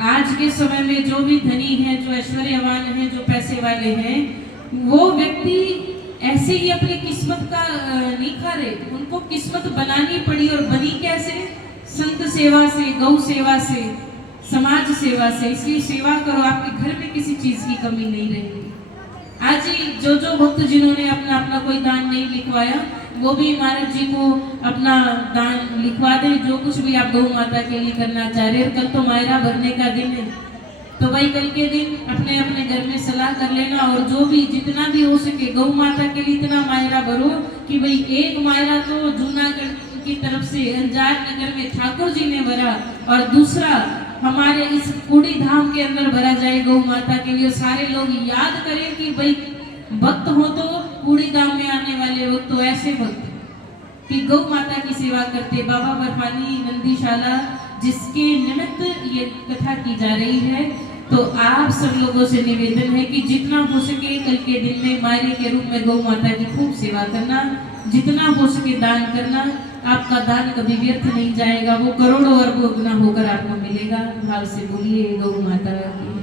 आज के समय में जो भी धनी है, जो ऐश्वर्यवान है, जो पैसे वाले हैं, वो व्यक्ति ऐसे ही अपनी किस्मत का निखारे, उनको किस्मत बनानी पड़ी। और बनी कैसे? संत सेवा से, गौ सेवा से, समाज सेवा से। इसलिए सेवा करो, आपके घर में किसी चीज की कमी नहीं रहेगी। आज ही जो जो भक्त जिन्होंने अपना अपना कोई दान नहीं लिखवाया, वो भी महाराज जी को अपना दान लिखवा दें, जो कुछ भी आप गौ माता के लिए करना चाह रहे हैं। कल तो मायरा भरने का दिन है, तो भाई कल के दिन अपने अपने घर में सलाह कर लेना, और जो भी जितना भी हो सके गौ माता के लिए इतना मायरा भरो कि भाई एक मायरा तो जूनागढ़ की तरफ से अंजार नगर में ठाकुर जी ने भरा, और दूसरा हमारे इस कूड़ी धाम के अंदर भरा जाए गौ माता के लिए। सारे लोग याद करें कि भाई भक्त हो तो कूड़ी धाम में आने वाले हो तो ऐसे भक्त कि गौ माता की सेवा करते। बाबा बर्फानी नंदीशाला जिसके निमित्त ये कथा की जा रही है, तो आप सब लोगों से निवेदन है कि जितना हो सके कल के दिन में मायरे के रूप में गौ माता की खूब सेवा करना, जितना हो सके दान करना। आपका दान कभी व्यर्थ नहीं जाएगा, वो करोड़ों अरबों गुना होकर आपको मिलेगा। भाव से बोलिए गौ माता की।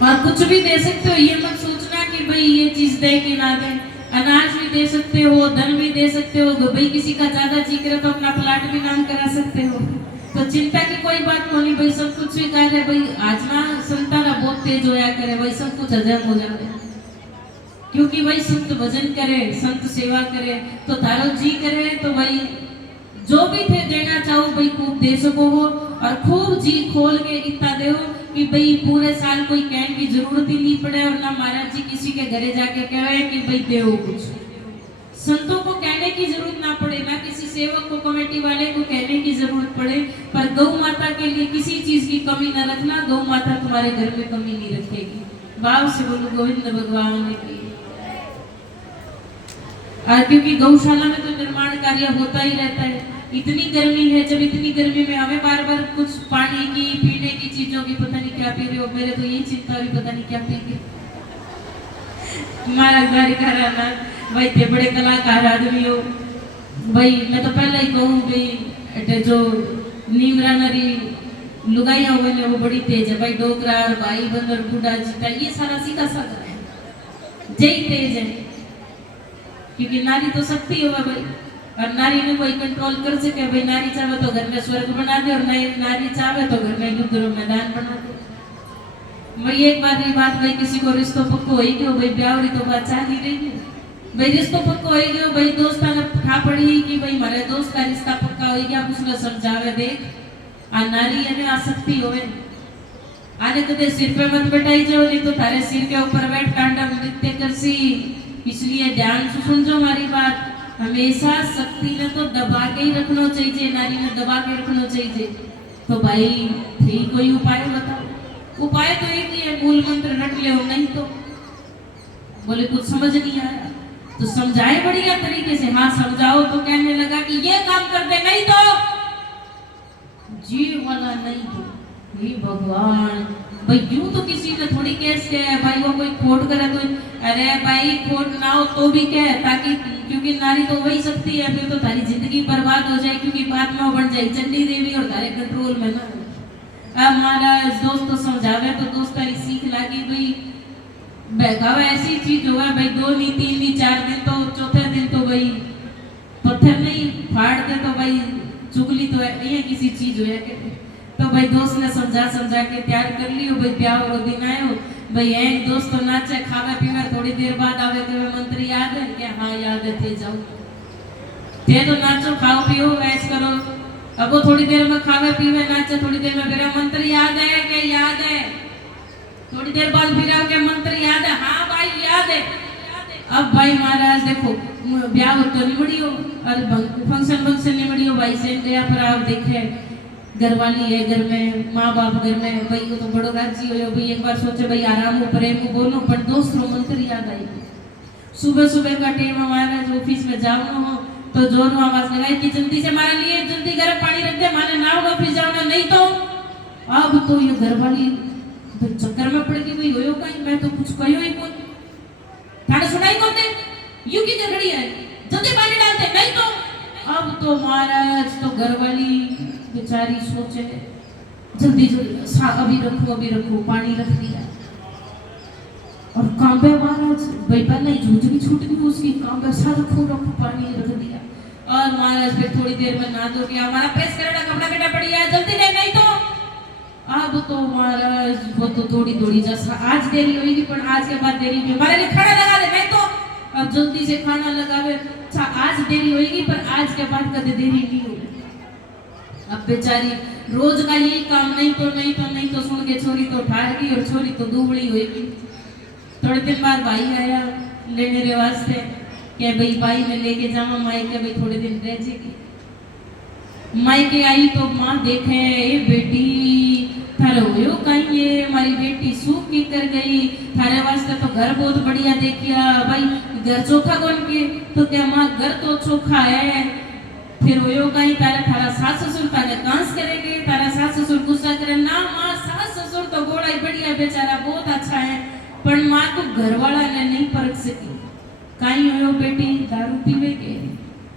और कुछ भी दे सकते हो, ये मत सोचना कि भाई ये चीज दे कि ना दे। अनाज भी दे सकते हो, धन भी दे सकते हो, भाई किसी का ज्यादा जी करे तो अपना प्लाट भी नाम करा सकते हो। तो चिंता की कोई बात नहीं भाई, सब कुछ स्वीकार है भाई। आज ना संताना बहुत तेज होया करे भाई, सब कुछ हजम हो जाए, क्योंकि भाई संत भजन करे, संत सेवा करे, तो तारो जी करे तो भाई जो भी थे देना चाहो भाई खूब दे सको हो, और खूब जी खोल के इतना दो कि भाई पूरे साल कोई कहने की जरूरत ही नहीं पड़े, और ना महाराज जी किसी के घरे जाके कहे कि भाई देओ कुछ। संतों को कहने की जरूरत ना पड़े, ना किसी सेवक को, कमेटी वाले को कहने की जरूरत पड़े, पर गौ माता के लिए किसी चीज की कमी न रखना। गौ माता तुम्हारे घर में कमी नहीं रखेगी। भाव से बोलो गोविंद भगवान की। क्योंकि गौशाला में तो निर्माण कार्य होता ही रहता है। इतनी गर्मी है, जब इतनी गर्मी में हमें बार बार कुछ पानी की, पीने की चीजों की पता नहीं क्या पी रहे हो, मेरे तो यही चिंता भी पता नहीं क्या पीएंगे। हमारा द्वारिका भाई थे बड़े कलाकार आदमी हो भाई। मैं तो पहले ही कहूँ भाई जो नीमरा नरी लुगाइया हुए वो बड़ी तेज है भाई। डोकरा और भाई बंदर बूढ़ा जीता ये सारा सीधा साधा है, जय तेज है। क्योंकि नारी तो शक्ति होगा भाई, और नारी ने कोई कंट्रोल कर सके भाई। नारी चाहे तो घर में स्वर्ग बना दे, और नारी चाहे तो घर में युद्ध मैदान बना दे। मैं एक बार ये बात भाई किसी को रिश्तों पक्को हो गयो भाई, ब्याह तो बात चाह नहीं रही भाई, रिश्तों पक्को हो गयो भाई। दोस्ता ने ठा पड़ी कि भाई हमारे दोस्त का रिश्ता पक्का हो गया, उसने समझावे देख आ नारी है आसक्ति होवे, आने कदे सिर पे मत बैठाई जाओ, नहीं तो तारे सिर के ऊपर बैठ तांडव नृत्य करसी। इसलिए ध्यान से सुनजो हमारी बात, हमेशा शक्ति ने तो दबा के ही रखना चाहिए, नारी ने दबा के रखना चाहिए। तो भाई थी कोई उपाय बताओ? उपाय तो एक ही है, मूल मंत्र रट ले हो। नहीं तो बोले कुछ समझ नहीं आया तो समझाए बढ़िया तरीके से। हाँ समझाओ तो कहने लगा कि ये काम कर दे, नहीं तो जी वाला नहीं तो। हे भगवान भाई, यूं तो किसी ने थोड़ी केस किया है भाई, वो कोई खोट करे तो अरे भाई खोट ना हो तो भी क्या है, ताकि क्योंकि नारी तो वही सकती है, फिर तो तारी जिंदगी बर्बाद हो जाए, क्योंकि बाद में वो बन जाए चंडी देवी और तारे कंट्रोल में ना। अब महाराज दोस्त तो समझावे तो दोस्त तारी सीख लागी भाई। बहकावा ऐसी चीज हुआ भाई, 2 नहीं 3 नहीं 4 दिन, तो चौथे दिन तो भाई पत्थर नहीं फाड़ दे तो भाई चुगली तो है किसी चीज हो। तो भाई दोस्त ने समझा समझा के तैयार कर लियो भाई, ब्याह और दिन आयो भाई। एक दोस्त तो नाचे खावे पीवे, थोड़ी देर बाद आवे कि मंत्र याद है क्या? हाँ याद है, थे जाओ थे तो नाचो खाओ पियो ऐस करो। अब वो थोड़ी देर में खावे पीवे नाचे, थोड़ी देर में फिर मंत्र याद है क्या? याद है। थोड़ी देर बाद फिर आओ क्या मंत्र याद है? हाँ भाई याद है। अब भाई महाराज देखो ब्याह तो निबड़ी हो और फंक्शन निबड़ी हो भाई से गया, पर आप देखे घरवाली है घर में, माँ बाप घर में भाई, वो तो बड़ो राजी हो भाई। एक बार सोचे भाई आराम हो प्रेम को बोलो, पर दोस्तों मंत्र याद आई। सुबह सुबह का टाइम महाराज ऑफिस में जाओ हो तो जोर में आवाज लगाई कि जल्दी से हमारे लिए जल्दी गर्म पानी रख दे, माने नाव ऑफिस जाओ, नहीं तो अब तो ये घरवाली चक्कर में पड़ गई भाई। होयो कहीं मैं तो कुछ कहो ही कौन, थाने सुनाई कौन दे, यूं की झगड़ी है, जल्दी पानी डालते, नहीं तो अब तो महाराज तो घरवाली बेचारी सोचे जल्दी जल्दी अभी रखो पानी रख दिया। और कांबे महाराज भाई पहले ही झूठ भी छूट गई उसकी, कांबे सा रखो पानी रख दिया। और महाराज फिर थोड़ी देर में ना धो गया, हमारा प्रेस करेगा कपड़ा कटा पड़ी है जल्दी ले, नहीं तो अब तो महाराज वो तो थोड़ी जैसा आज देरी होगी पर आज के बाद देरी में हमारे लिए खाना लगा दे, नहीं तो अब जल्दी से खाना लगावे। अच्छा आज देरी होगी पर आज के बाद कभी देरी नहीं होगी। अब बेचारी रोज का यही काम, नहीं तो सुन के छोरी तो ठाएगी और छोरी तो दुबड़ी होगी। थोड़े दिन बाद भाई आया लेने रे वास्ते क्या भाई भाई मैं लेके जावा माई के भाई थोड़े दिन रह जाएगी। माई के आई तो माँ देखे ए बेटी थारे हो कहीं ये हमारी बेटी सूख की कर गई, थारे वास्ते तो घर बहुत बढ़िया देखिया भाई, घर चोखा कौन के तो क्या माँ घर तो चोखा है। फिर वो कहीं थारा सास ससुर तारे कांस करेंगे, तारा सास ससुर गुस्सा करे ना माँ सास ससुर तो गोड़ा ही बढ़िया बेचारा बहुत अच्छा है, पर माँ को घर वाला ने नहीं परख सकी। कहीं हो बेटी दारू पीवे के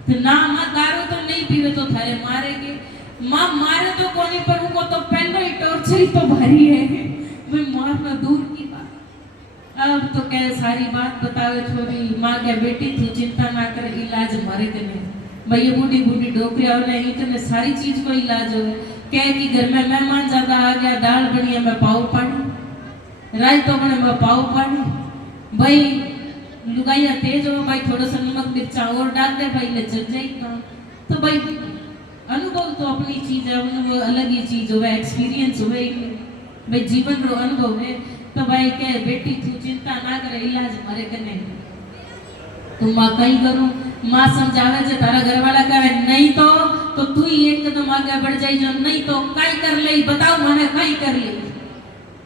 तो ना माँ दारू तो नहीं पीवे तो थारे मारेगे, माँ मारे तो कोनी पर उनको तो पहले ही टॉर्चर ही तो भारी है, मैं मारना दूर की बात। अब तो क्या सारी बात बतावे छोरी। माँ क्या बेटी तू चिंता ना कर, इलाज हमारे कने भाई ये बूढ़ी बूढ़ी डोकरिया वाले इतने सारी चीज को इलाज हो। क्या कि घर में मेहमान ज्यादा आ गया, दाल बनी मैं पाव पानी, रायतो तो बने मैं पाव पानी, भाई लुगाइया तेज हो भाई थोड़ा सा नमक मिर्चा और डाल दे भाई ले चल जाए काम। तो भाई अनुभव तो अपनी चीज है, अनुभव अलग ही चीज हो, एक्सपीरियंस हो भाई जीवन रो अनुभव है। तो भाई कह बेटी तू चिंता ना करे, इलाज हमारे कने। तो माँ कहीं करूं, माँ समझावे जे तारा घर वाला कहे नहीं तो तू ही एक कदम आगे बढ़ जाई जो, नहीं तो कई कर ले बताओ मैंने कई कर ले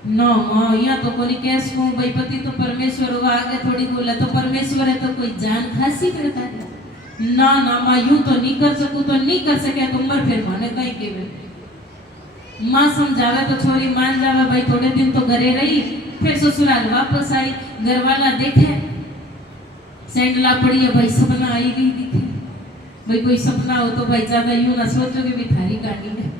ना माँ यहाँ तो कोई कैस को भाई पति तो परमेश्वर हुआ, आगे थोड़ी बोला तो परमेश्वर है तो कोई जान खासी करता है ना माँ यूं तो नहीं कर सकूं तो नहीं कर सके तो उम्र फिर माने कहीं के। माँ समझावे तो छोरी मान जावे भाई, थोड़े दिन तो घरे रही फिर ससुराल वापस आई, घर वाला देखे सैंडला पड़ी है भाई सपना आई भी दिखे, भाई कोई सपना हो तो भाई ज्यादा यूं ना सोचोगे भी थारी कहानी है।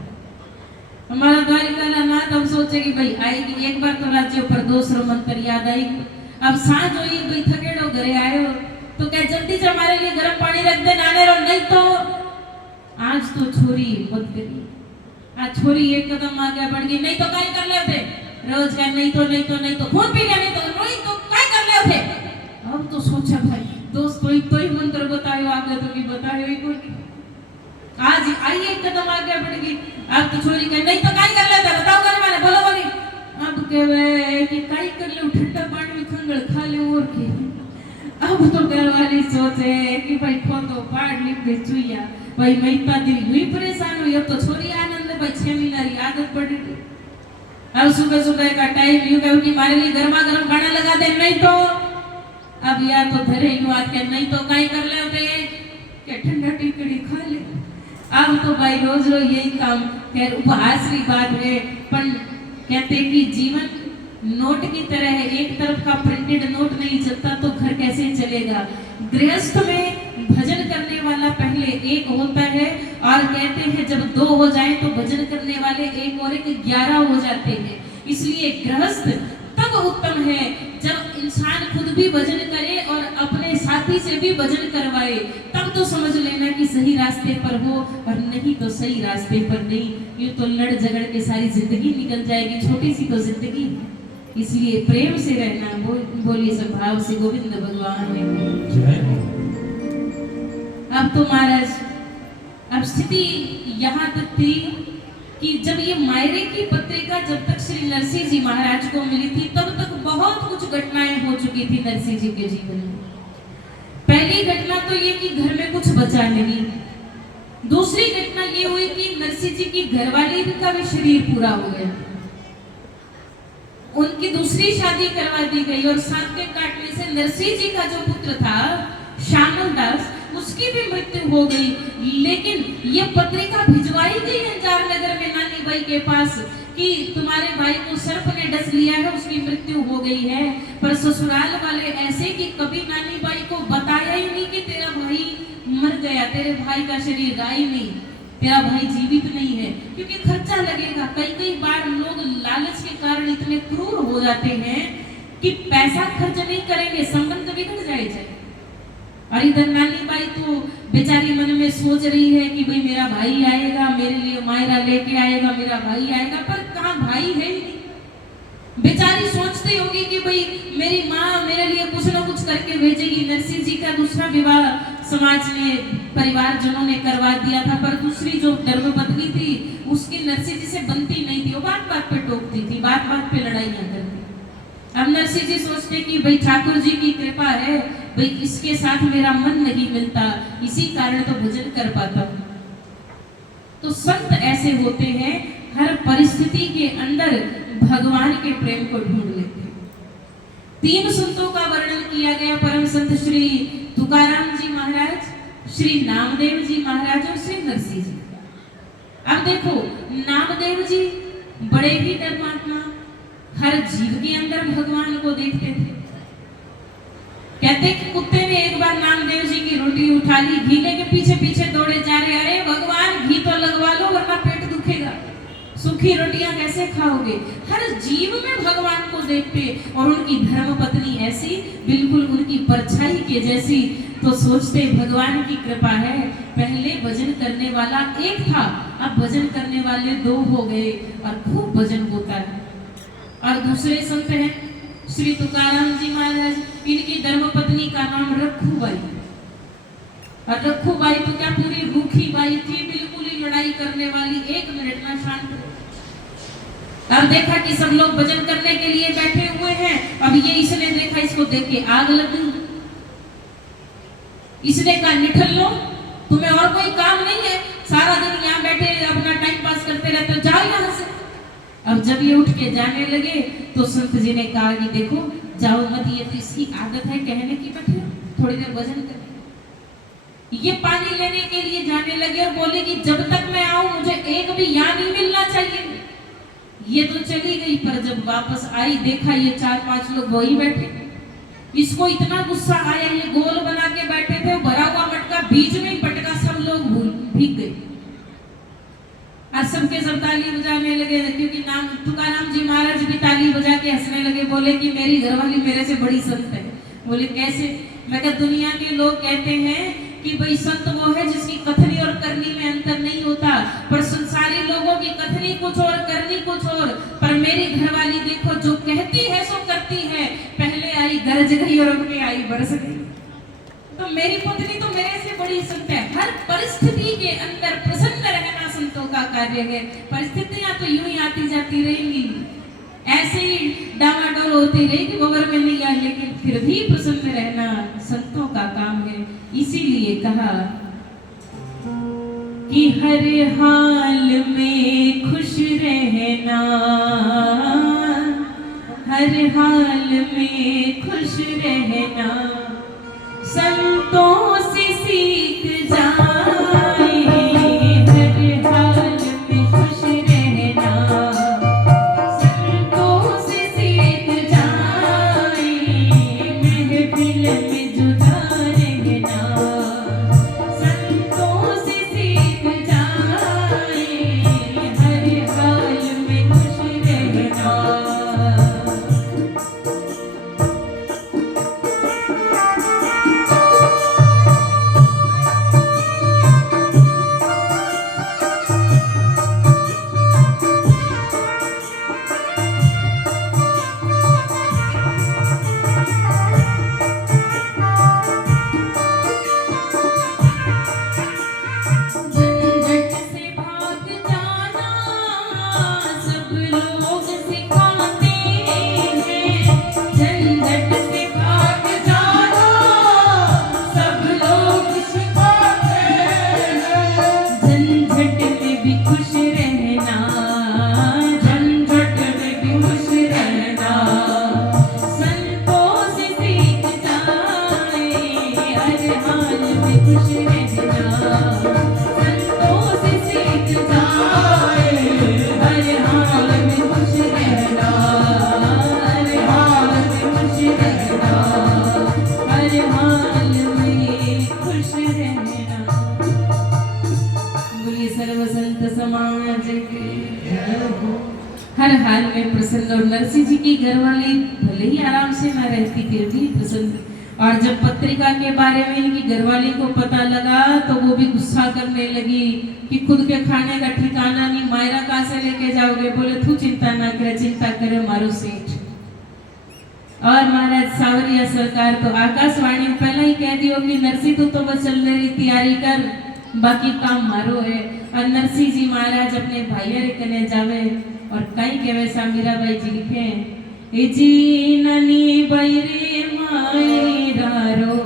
हमारा द्वारिका नाथ हम सोचे कि भाई आएगी एक बार तो राज्य पर दूसरा मंत्र याद आएगी। अब सांझ हुई भाई थकेड़ो घरे आयो तो क्या जल्दी से हमारे लिए गर्म पानी रख दे नाने रो, नहीं तो आज तो छोरी मत करी। आज छोरी एक कदम आगे बढ़ गई, नहीं तो कहीं कर लेते रोज का, नहीं तो खून पी गया, नहीं तो रोई तो कहीं कर लेते। अब तो सोचा भाई दोस्त तो ही मंत्र बतायो आगे तो की बतायो ही कोई। आज आई एक कदम आगे बढ़ गई, अब तो छोरी कहे नहीं तो कहीं कर लेते बताओ कर मैंने बोलो बोली। अब कहे कि कहीं कर ले ठंडा पानी में खंगड़ खा ले और के। अब तो घर वाली सोचे कि भाई खो तो पाड़ लिप के चुईया भाई मैं इतना दिन हुई परेशान हुई, अब तो छोरी आनंद भाई 6 महीना की आदत पड़ी। अब सुबह सुबह का टाइम यूं कहो कि हमारे लिए गर्मा गर्म खाना लगा दे, नहीं तो अब या तो धरे यूं आके नहीं तो कहीं कर ले होते कि ठंडा टिकड़ी खा ले। अब तो भाई रोज रोज यही काम, खैर उपहास की बात है पर कहते कि जीवन नोट की तरह है, एक तरफ का प्रिंटेड नोट नहीं चलता तो घर कैसे चलेगा। गृहस्थ में भजन करने वाला पहले एक होता है और कहते हैं जब 2 हो जाए तो भजन करने वाले एक और एक 11 हो जाते हैं। इसलिए गृहस्थ तब उत्तम है जब इंसान खुद भी भजन करे और अपने साथी से भी भजन करवाए, तब तो समझ लेना कि सही रास्ते पर हो, और नहीं तो सही रास्ते पर नहीं। ये तो लड़ झगड़ के सारी जिंदगी निकल जाएगी, छोटी सी तो जिंदगी। इसलिए प्रेम से रहना, बोलिए सब भाव से गोविंद भगवान जय। अब तो महाराज अब स्थिति यहाँ तक थी कि जब ये मायरे की पत्रिका जब तक श्री नरसिंह जी महाराज को मिली थी तब तक बहुत कुछ घटनाएं हो चुकी थी नरसिंह जी के जीवन में। पहली घटना तो ये कि घर में कुछ बचा नहीं, दूसरी घटना ये हुई कि नरसिंह जी की घरवाली का भी शरीर पूरा हो गया, उनकी दूसरी शादी करवा दी गई और सांप के काटने से नरसिंह जी का जो पुत्र था श्यामल दास उसकी भी मृत्यु हो गई। लेकिन ये पत्रिका भिजवाई गई अंजार नगर में नानी बाई के पास कि तुम्हारे भाई को सर्प ने डस लिया है, उसकी मृत्यु हो गई है। पर ससुराल वाले ऐसे कि कभी नानी बाई को बताया ही नहीं कि तेरा भाई मर गया, तेरे भाई का शरीर रहा ही नहीं। तेरा भाई जीवित नहीं है, क्योंकि खर्चा लगेगा। कई कई बार लोग लालच के कारण इतने क्रूर हो जाते हैं कि पैसा खर्च नहीं करेंगे, संबंध बिगड़ जाए। और इधर नानी बाई तो बेचारी मन में सोच रही है कि भाई मेरा भाई आएगा, मेरे लिए मायरा लेके आएगा, मेरा भाई आएगा, पर कहाँ भाई है ही नहीं। बेचारी सोचती होगी कि भाई मेरी माँ मेरे लिए कुछ ना कुछ करके भेजेगी। नरसिंह जी का दूसरा विवाह समाज ने, परिवारजनों ने करवा दिया था, पर दूसरी जो धर्मपत्नी थी उसकी नरसिंह जी से बनती नहीं थी, वो बात बात पे टोकती थी, बात बात पे लड़ाइयाँ करती। अब नरसिंह जी सोचते कि भाई ठाकुर जी की कृपा है, भाई इसके साथ मेरा मन नहीं मिलता, इसी कारण तो भजन कर पाता हूँ। तो संत ऐसे होते हैं, हर परिस्थिति के अंदर भगवान के प्रेम को ढूंढ लेते हैं। 3 संतों का वर्णन किया गया, परम संत श्री तुकाराम जी महाराज, श्री नामदेव जी महाराज और श्री नरसिंह जी। अब देखो, नामदेव जी बड़े ही धर्मात्मा, हर जीव के अंदर भगवान को देखते थे। कहते कि कुत्ते ने एक बार नामदेव जी की रोटी उठा ली, घी के पीछे पीछे दौड़े जा रहे, अरे भगवान घी तो लगवा लो वरना पेट दुखेगा, सूखी रोटियां कैसे खाओगे। हर जीव में भगवान को देखते, और उनकी धर्मपत्नी ऐसी बिल्कुल उनकी परछाई के जैसी। तो सोचते भगवान की कृपा है, पहले भजन करने वाला एक था, अब भजन करने वाले 2 हो गए और खूब भजन होता है। और दूसरे संत हैं श्री तुकाराम जी महाराज, इनकी धर्मपत्नी का नाम रखूबाई। और रखूबाई तो क्या पूरी रूखी बाई थी, बिल्कुल ही लड़ाई करने वाली, 1 मिनट ना शांत। अब देखा कि सब लोग भजन करने के लिए बैठे हुए हैं, अब ये इसने देखा, इसको देख के आग लग गई। इसने कहा निठल लो, तुम्हें और कोई काम नहीं है, सारा दिन यहाँ बैठे अपना टाइम पास करते रहते हो, जाओ यहाँ से। अब जब ये उठ के जाने लगे तो संत जी ने कहा कि देखो जाओ मत, ये तो इसकी आदत है कहने की, बैठे थोड़ी देर भजन करें। ये पानी लेने के लिए जाने लगे और बोले कि जब तक मैं आऊं मुझे एक भी यहाँ नहीं मिलना चाहिए। ये तो चली गई, पर जब वापस आई देखा ये 4-5 लोग वही बैठे। इसको इतना गुस्सा आया, ये गोल बना के बैठे थे, भरा हुआ मटका बीच में ही पटका, सब लोग भीग गए। और सबके सब ताली बजाने लगे, क्योंकि नाम तुकाराम जी महाराज भी ताली बजा के हंसने लगे। बोले कि मेरी घरवाली मेरे से बड़ी संत है। बोले कैसे? मैं कहा दुनिया के लोग कहते हैं कि भाई संत वो है जिसकी कथनी और करनी में अंतर नहीं होता, पर संसारी लोगों की कथनी कुछ और करनी कुछ और, पर मेरी घरवाली देखो जो कहती है सो करती है। पहले आई गरज गई और अब आई बरस गई। तो मेरी पत्नी तो मेरे से बड़ी संत है। हर परिस्थिति के अंदर प्रसन्न रहना संतों का कार्य है। परिस्थितियां तो यूं ही आती जाती रहेंगी, ऐसे ही डामाडोल होती रहेगी, बबर में नहीं आए, लेकिन फिर भी प्रसन्न रहना संतों का काम है। इसीलिए कहा कि हर हाल में खुश रहना, हर हाल में खुश रहना, संतों से सीख जाए, हर हाल में खुश रहना, संतों से सीख जाए, महफिल में जुदा रहना, संतों से सीख जाए, हर हाल में प्रसन्न। और नरसिंह जी की घरवाली भले ही आराम से ना रहती फिर भी प्रसन्न। और जब पत्रिका के बारे में इनकी घरवाली को पता लगा तो वो भी गुस्सा करने लगी कि खुद के खाने का ठिकाना नहीं, मायरा कहाँ से लेके जाओगे? बोले तू चिंता ना करे, चिंता करे मारो सेठ। और महाराज सावरिया सरकार तो आकाशवाणी में पहले ही कह दियो कि नरसिंह तू तो बस चल रही तैयारी कर, बाकी काम मारो है। और नरसिंह जी महाराज अपने भाइयों रे कने जावे और कई के वैसा मीराबाई जी लिखे ए जी ननी बैरे मायरा रो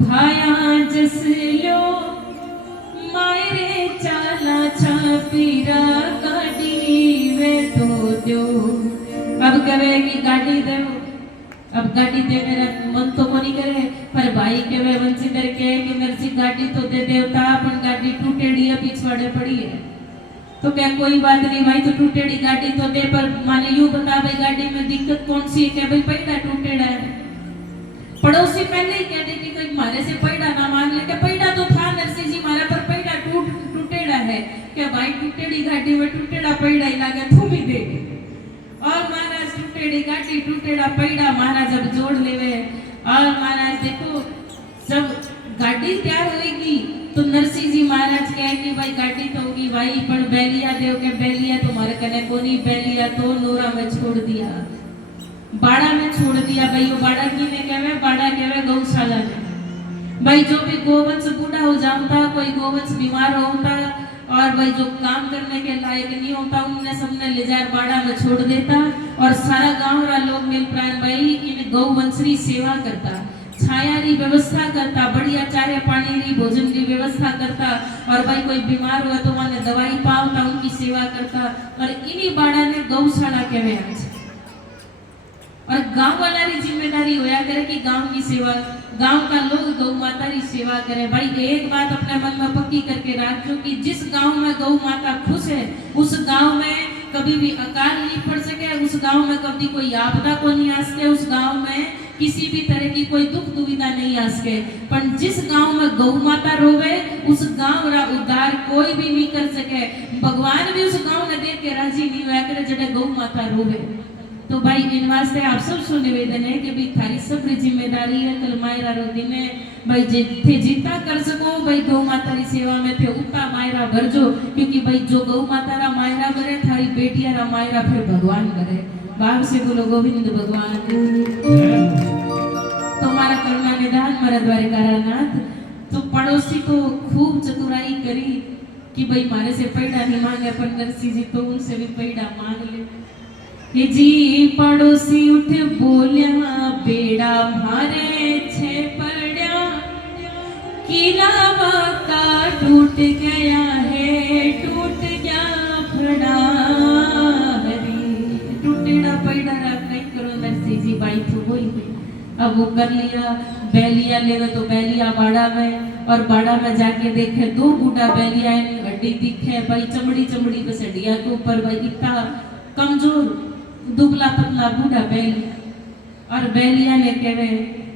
भाया जस लो मायरे चाला छापीरा गाड़ी वे तो दो। अब कहेगी गाड़ी दे, अब गाड़ी दे मेरा मन तो को नहीं करे, पर भाई के वे वंशीधर के कि नरसिंह गाड़ी तो दे देवता अपन गाड़ी टूटेड़ी है पिछवाड़े पड़ी है। तो क्या कोई बात नहीं भाई, तो टूटेड़ी गाड़ी तो दे, पर माने यूं बता भाई गाड़ी में दिक्कत कौन सी है? क्या भाई पैडा टूटेड़ा है। पड़ोसी पहले ही कह दे कि कोई मारे से पैडा ना मांग ले, क्या पैडा तो था नरसिंह जी मारा, पर पैडा टूटेड़ा है। क्या भाई टूटेड़ी गाड़ी में टूटेड़ा पैडा ही लागे तू भी दे। और महाराज टूटेड़ी गाड़ी टूटेड़ा पैडा महाराज अब जोड़ लेवे। और महाराज देखो जब गाड़ी तैयार होगी तो नरसिंह जी महाराज कहे कि भाई गाड़ी तो होगी भाई, पर बैलिया देव के बैलिया तुम्हारे कने कोनी, बैलिया तो नोरा में छोड़ दिया, बाड़ा में छोड़ दिया। भाई वो बाड़ा की ने कहवे, बाड़ा कहवे गौशाला में। भाई जो भी गोवंश बूढ़ा हो जाता, कोई गोवंश बीमार होता और भाई जो काम करने के लायक नहीं होता, उनने सबने ले जाकर बाड़ा में छोड़ देता। और सारा गांव रा लोग मिल प्राण भाई इन गौवंश री सेवा करता, छाया री व्यवस्था करता, बढ़िया चारे पानी री भोजन की व्यवस्था करता। और भाई कोई बीमार हुआ तो वहां दवाई पावता, उनकी सेवा करता। और इन्हीं बाड़ा ने गौशाला कहवे आज। और गांव वाला री जिम्मेदारी होया करे कि गांव की सेवा, गांव का लोग गौ माता की सेवा करे। भाई एक बात अपने मन में पक्की करके रखो कि जिस गांव में गौ माता खुश है उस गांव में कभी भी अकाल नहीं पड़ सके, उस गांव में कभी कोई आपदा को नहीं आ सके, उस गांव में किसी भी तरह की कोई दुख दुविधा नहीं आ सके। पर जिस गांव में गौ माता रोवे उस गांव रा उद्धार कोई भी नहीं कर सके। भगवान भी उस गांव में देख के राजी नहीं हुआ करे जड़े गौ माता रोवे। तो भाई इन वास्ते आप सब सु निवेदन है कि भाई थारी सब जिम्मेदारी है कल मायरा रो दिन भाई थे जितना कर सको भाई गौ माता की सेवा में थे उतना मायरा भरजो, क्योंकि भाई जो गौ माता रा मायरा भरे थारी बेटिया रा मायरा फिर भगवान करे। बाप से बोलो गोविंद भगवान। तो हमारा करुणा निधान मारा द्वारिकानाथ। तो पड़ोसी तो खूब चतुराई करी कि भाई मारे से पैड़ा नहीं मांगे, पर नरसिंह जी तो उनसे भी पैड़ा मांग ले। ये जी पड़ोसी उठ बोलिया बेड़ा मारे छे पड़ा, किला का टूट गया है, टूट गया फड़ा हरी। टूटेड़ा पैड़ा रख नहीं करो नरसिंह जी भाई तो वही। अब वो कर लिया, बैलिया लेवे तो बैलिया बाड़ा में, और बाड़ा में जाके देखे दो बूढ़ा बैलिया हड्डी दिखे भाई, चमड़ी चमड़ी बस हड्डिया के ऊपर भाई इतना कमजोर दुबला पतला बूढ़ा बैलिया। और बैलिया ने कहे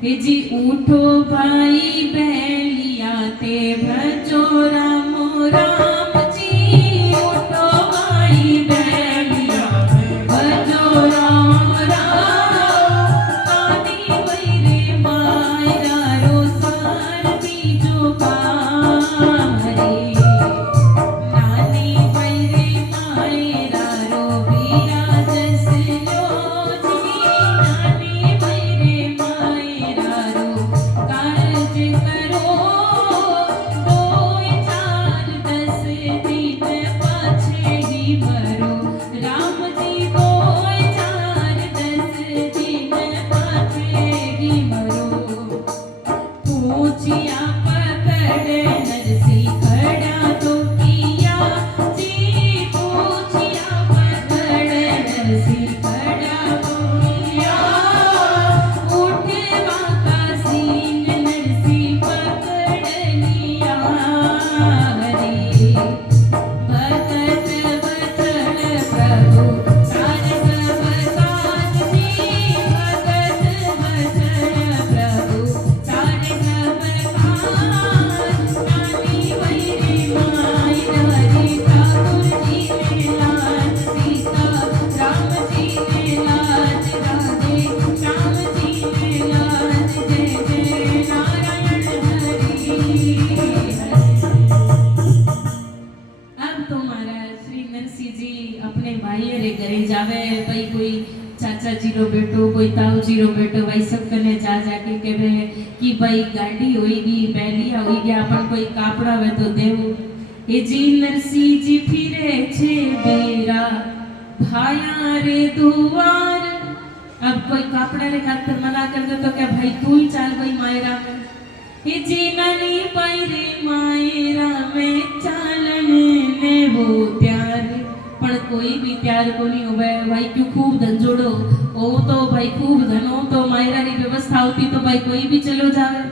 हे जी उठो भाई बैलिया ते भजो राम राम जी, उठो भाई बैलिया भजो राम राम, कानी वैरे मायरा रो सार बीजो काम हरे। नानी वैरे मायरा रो बीरा तो मारा श्री नरसिंह जी अपने भाई रे घरे जावे भाई कोई चाचा जी रो बेटो कोई ताऊ जी रो बेटो भाई सब कने जा के कहे कि भाई गाड़ी होएगी बैलिया होएगी अपन कोई कापड़ा वे तो देवो ए जी नरसिंह जी फिरे छे बेरा भाया रे दुआर। अब कोई कापड़ा रे खातिर मना कर दे तो क्या भाई तू ही चाल भाई मायरा में ए जी नानी पाई रे मायरा में चालने ने वो प्यार पर कोई भी प्यार को नहीं होवे भाई क्यों खूब धन जोड़ो ओ तो भाई खूब धन हो तो मायरा री व्यवस्था होती तो भाई कोई भी चलो जावे।